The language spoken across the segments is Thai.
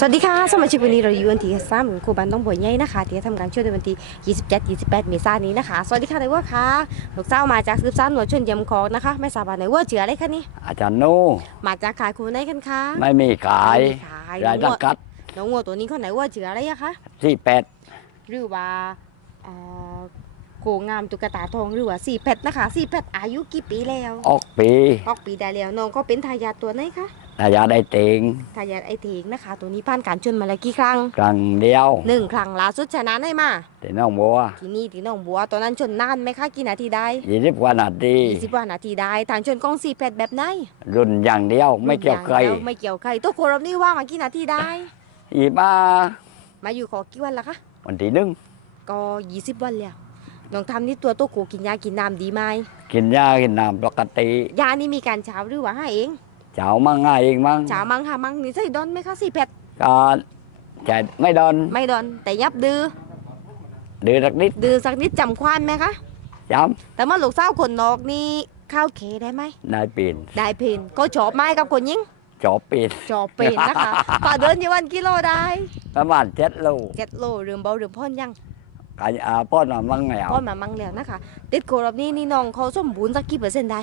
สวัสดีค่ะ สมาชิกวันนี้เราอยู่วันที่สามของครูบันต้องบวยใหญ่นะคะที่จะทำการช่วยในวันที่ 27 28 เมษายนนี้นะคะ สวัสดีค่ะนายว่าค่ะลูกสาวมาจากสืบสานหน่วยชนเยี่ยมของนะคะไม่ทราบว่านายว่าเจืออะไรคะนี่อาจารย์นูมาจากขายคูไหนกันคะไม่มีขายไม่มีขายรายจำกัดน้องงัวตัวนี้เขาไหนว่าเจืออะไรอะคะที่แปดหรือว่าเอ่อโกงามตุ๊กตาทองหรือว่าสี่เพชรนะคะสี่เพชรอายุกี่ปีแล้วออกปีออกปีได้แล้วน้องก็เป็นทายาทตัวไหนคะ นายาได้เต็งทายาทไอเทงนะคะ ตัวนี้ผ่านการชนมาแล้วกี่ครั้ง ครั้งเดียวหนึ่งครั้งล่าสุดชนะได้มาแต่น้องบัวที่นี่ที่หน้องบัวตอนนั้นชนนานไหมคะกี่นาทีได้ยี่สิบกว่านาทียี่สิบกว่านาทีได้ทางชนกล้องสี่แปดแบบไหนรุ่นอย่างเดียวไม่เกี่ยวใครางดีไม่เกี่ยวใครตัวโครบนี่ว่ามากี่นาทีได้อีมามาอยู่ขอกี่วันละคะวันที่หนึ่งก็ยี่สิบวันแล้วน้องทำนี่ตัวตัวโกกินยากินน้ำดีไหมกินยากินน้ำปกติยานี่มีการเช้าหรือว่าให้เอง เช้ามั่งง่ายเองมั่งเช้ามั้งค่ะมั้งนี่ใส่ดอนไหมคะสี่แปดก็แจะไม่โดนไม่ดอนแต่ยับดื้อดื้อสักนิดดื้อสักนิดจำควานไหมคะจแต่เมื่อลูกสาวคนนอกนี่เข้าวเคได้ไหมำนายปีนได้เพนก็ชอบไหมกับคนยิงจอบปีนชอบเป็นนะคะป่าเดินอยู่วันกิโลได้ประมาณเจ็ดโลเจ็ดโลเรื่องเบาเรื่องพ่นยังกายอาป้อนมามั่งไงเอาพ่นมามั่งแล้วนะคะติดโควิดนี่นี่น้องเขาสมบูรณ์สักกี่เปอร์เซ็นต์ได้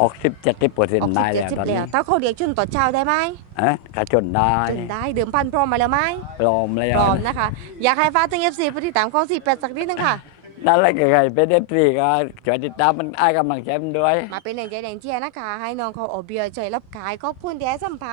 ออกสิบเจ็ดสิบเปอร์เซ็นออกต์สิได้บเจ็ดแล้วสิบตอนแล้นี้วถ้าเขาเรียกชนต่อนเช้าได้ไหมเอ๊ะกระชนได้ชนได้เดิมพันพร้อมมาแล้วไหมปลอมแล้วพร้อมนะคะ อยากให้ฟ้าตึงเอฟซีผู้ติดตามของสี่แปดสักนิดนึงค่ะนั่นแหละไงเป็นเอฟซีก็ช่วยติดตามมันไอ้กำลังใจมันด้วย มาเป็นแรงใจแรงเชียร์นะคะ ให้น้องเขาออกเบียร์ใจรับขายขอบคุณที่ให้สัมภาษณ์